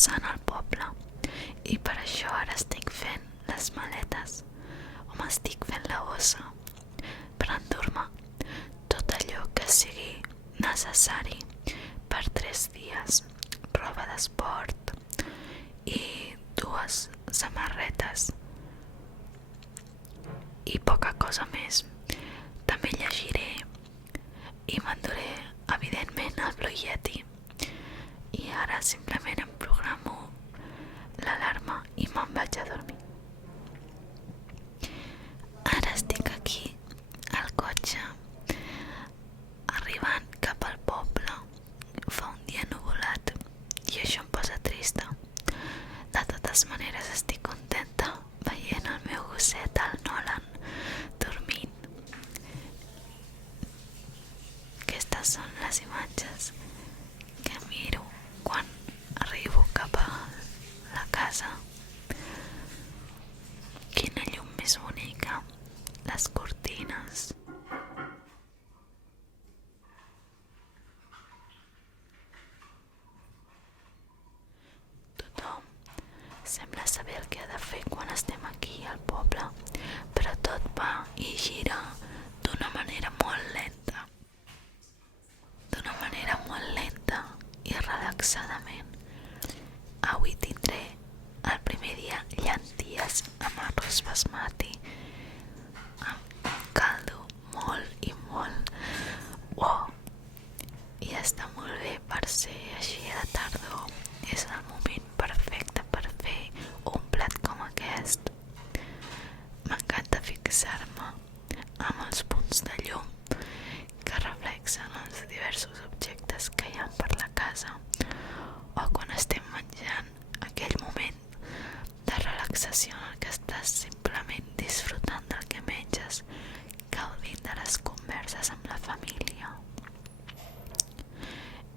passant al poble i per això ara estic fent les maletes o m'estic fent la bossa per endur-me tot allò que sigui necessari per 3 dies, roba d'esport i 2 samarretes i poca cosa més. També llegiré i m'enduré evidentment el Blue Yeti i ara simplement em programo l'alarma i me'n vaig a dormir. Ara estic aquí al cotxe arribant cap al poble. Fa un dia nuvolat i això em posa trista. De totes maneres estic contenta veient el meu gosset, el Nolan, dormint. Aquestes són les imatges que miro quan arribo cap a la casa. Quina llum més bonica, les cortines. Tothom sembla saber el que ha de fer quan estem aquí al poble, però tot va i gira d'una manera molt lenta. D'una manera molt lenta i relaxadament. Avui tindré el primer dia llenties amb arròs basmati, amb caldo molt i molt i està molt bé per ser així a la tardor. És el moment perfecte per fer un plat com aquest. M'encanta fixar-me amb els punts de llum que reflexen els diversos objectes que hi ha per la casa, o quan estem menjant, aquell moment de relaxació en el que estàs simplement disfrutant del que menges, gaudint de les converses amb la família.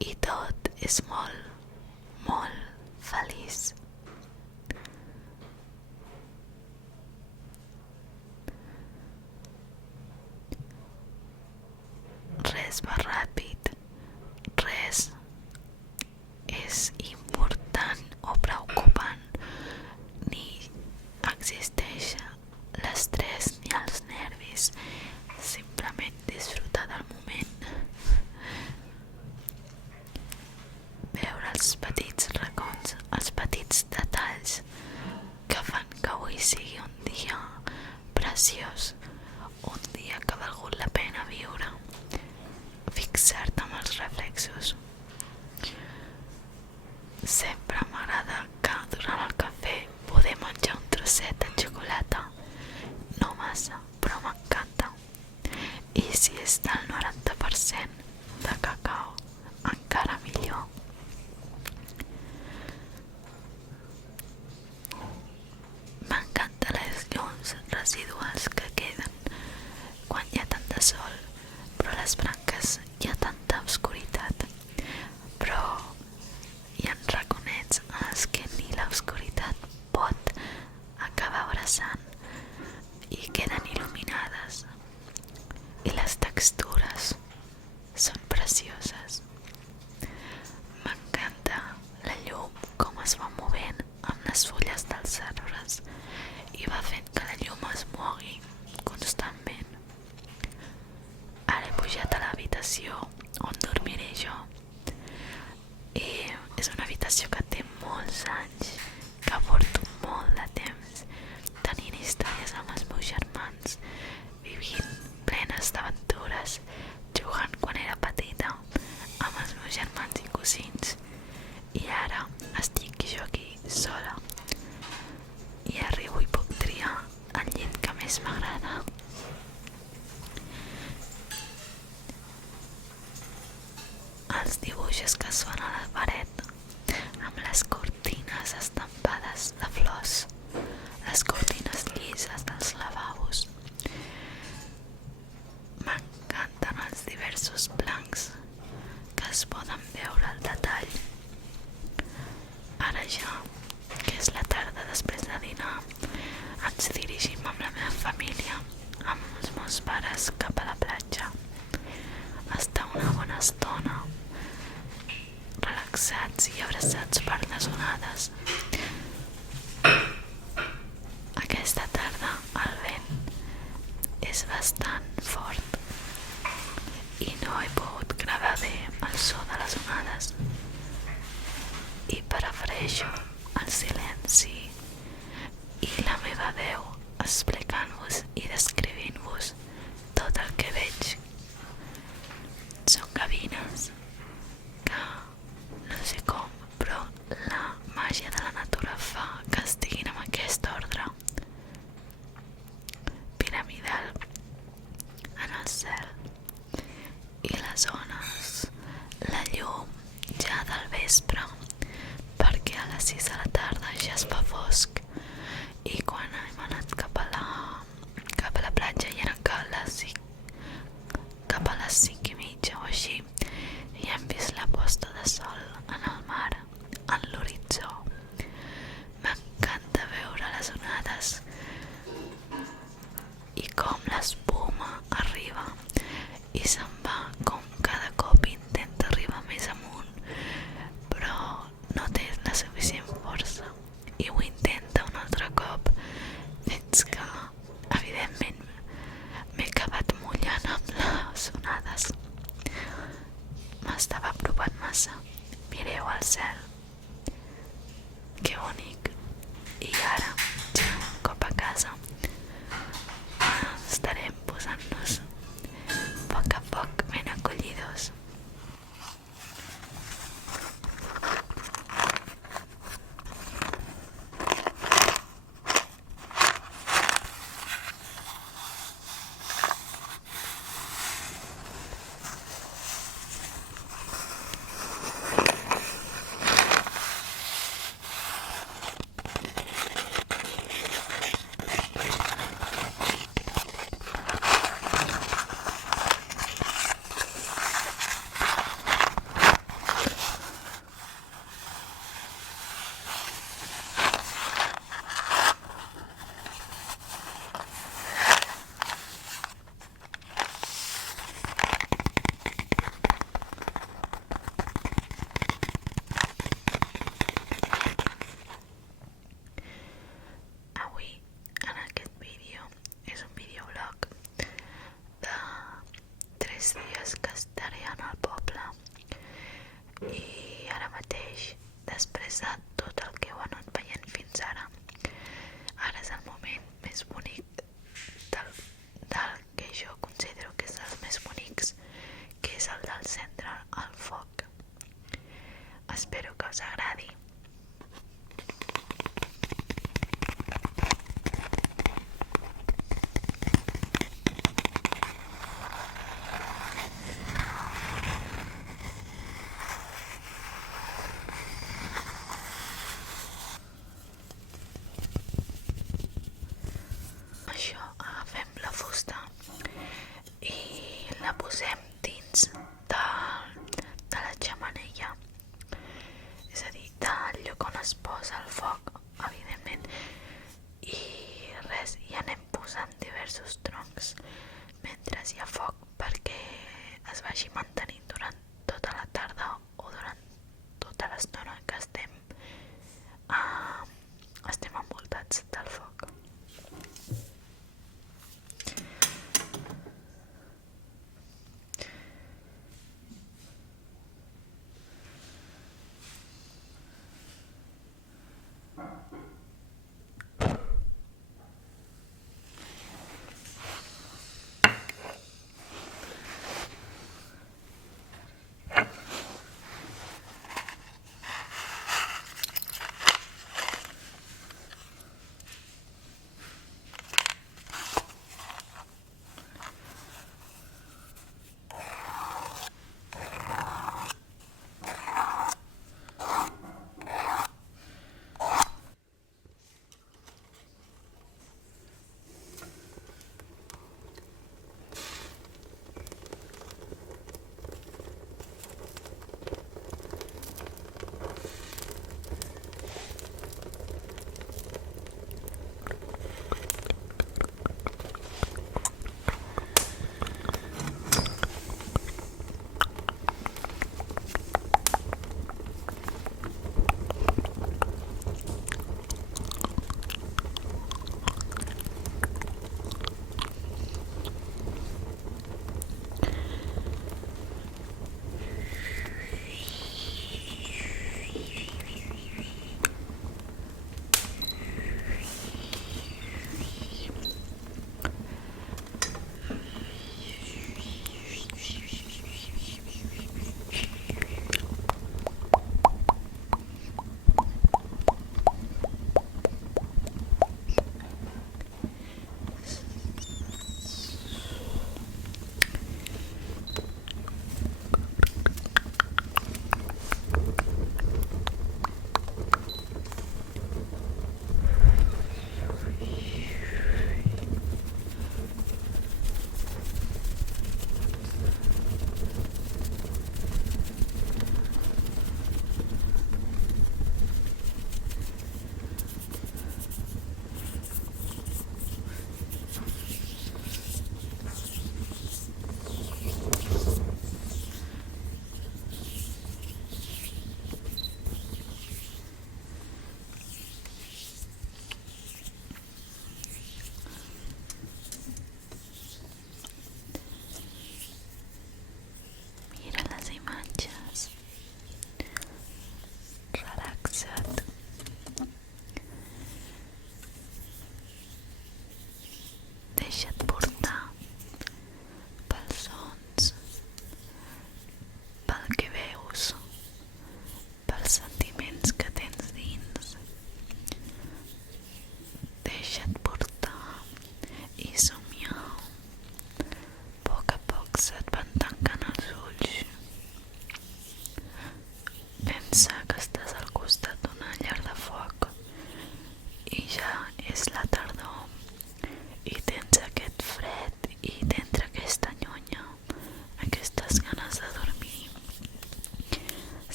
I tot és molt, molt feliç. Res va ràpid, res és important o preocupant, ni existeix l'estrès ni els nervis, simplement disfrutar del moment. Veure els petits racons, els petits detalls que fan que avui sigui un dia preciós, un dia que ha valgut la pena viure. Fixar-te amb els reflexos. Sempre m'agrada que durant el cafè poder menjar un trosset de xocolata, no massa, però m'encanta. I si és del 90% de cacau, encara millor. M'encanten les llums residuals que queden quan hi ha tant de sol, però a les branques hi ha tanta obscuritat. Però hi ha raconets en els que ni l'obscuritat pot acabar abraçant i queden il·luminades, i les textures són precioses. M'encanta la llum com es va movent amb les fulles dels arbres i va fent que la llum es mogui constantment. Ara he pujat a l'habitació on dormiré jo i és una habitació que té molts anys, que porto molt de temps tenint històries amb els meus germans, vivint plenes d'aventures, jugant quan era petita amb els meus germans i cosins, i ara estic jo aquí sola i arribo i puc triar el llit que més m'agrada. Els dibuixos que es fan a la paret amb les cortines estampades de flors, les cortines llises dels lavabos. M'encanten els diversos blancs que es poden veure al detall. Ara ja, que és la tarda després de dinar, ens dirigim amb la meva família, amb els meus pares, cap a la platja. Estar una bona estona relaxant relaxats i abraçats per les onades. Aquesta tarda el vent és bastant fort i no he pogut gravar bé el so de les onades i prefereixo el silenci i la meva veu explicant-vos i descrivint-vos tot el que veig. Són gavines que no sé com, però la màgia de la natura fa que estiguin en aquest ordre piramidal en el cel i les ones, la llum ja del vespre, perquè a les 6 de la tarda ja es fa fosc i quan hem anat cap a la platja i eren cap a les 5 i mitja o així i hem vist la posta de sol en el mar, en l'horitzó. M'encanta veure les onades i com l'espuma arriba i se'n va, com cada cop intenta arribar més amunt però no té la suficient força i ho intenta un altre cop fins que evidentment m'he acabat mullant amb les onades. M'estava apropant massa. Mireu al cel, que bonic. I ara, ja un cop a casa, estarem posant-nos a poc ben acollidos. Després de tot el que heu anat veient fins ara, ara és el moment més bonic del que jo considero que és dels més bonics, que és el d'encendre el foc. Espero que us agradi. Agafem la fusta i la posem dins de la xemeneia, és a dir, del lloc on es posa el foc, evidentment, i res, i anem posant diversos troncs mentre hi ha foc perquè es vagi mantenint durant tota la tarda o durant tota l'estona que estem envoltats del foc.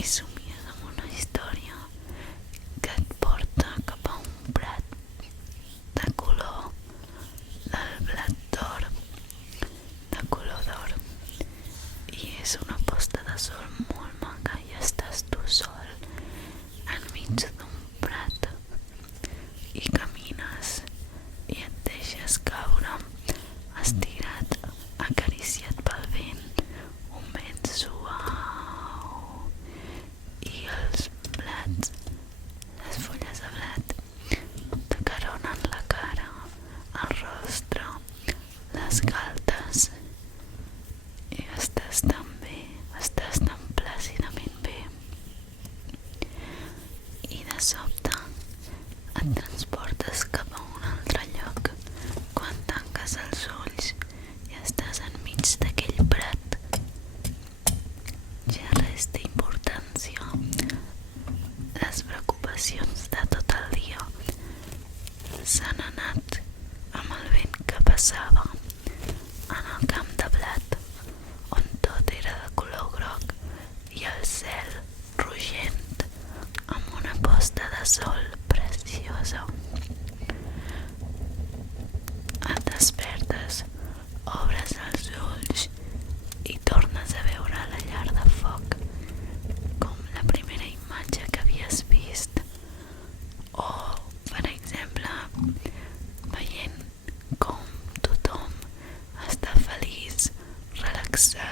i somies amb una història que et porta cap a un prat de color del blat d'or, de color d'or, i és una posta de sol molt maca i estàs tu sol enmig d'un prat i camines i et deixes caure estirat, acariciat pel vent, un vent suau, i els blats, les fulles de blat t'acaronen la cara, el rostre, les galtes, i estàs tan bé, estàs tan plàcidament bé, i de sobte et transportes cap a un altre lloc quan tanques els ulls i estàs enmig d'aquell prat. Ja res té importància, les preocupacions de tot el dia s'han anat amb el vent que passava en el camp de blat, on tot era de color groc i el cel rogent amb una posta de sol preciosa. Et despertes, obres els ulls i tornes a veure la llar de foc com la primera imatge que havies vist, o, per exemple, veient com tothom està feliç, relaxat,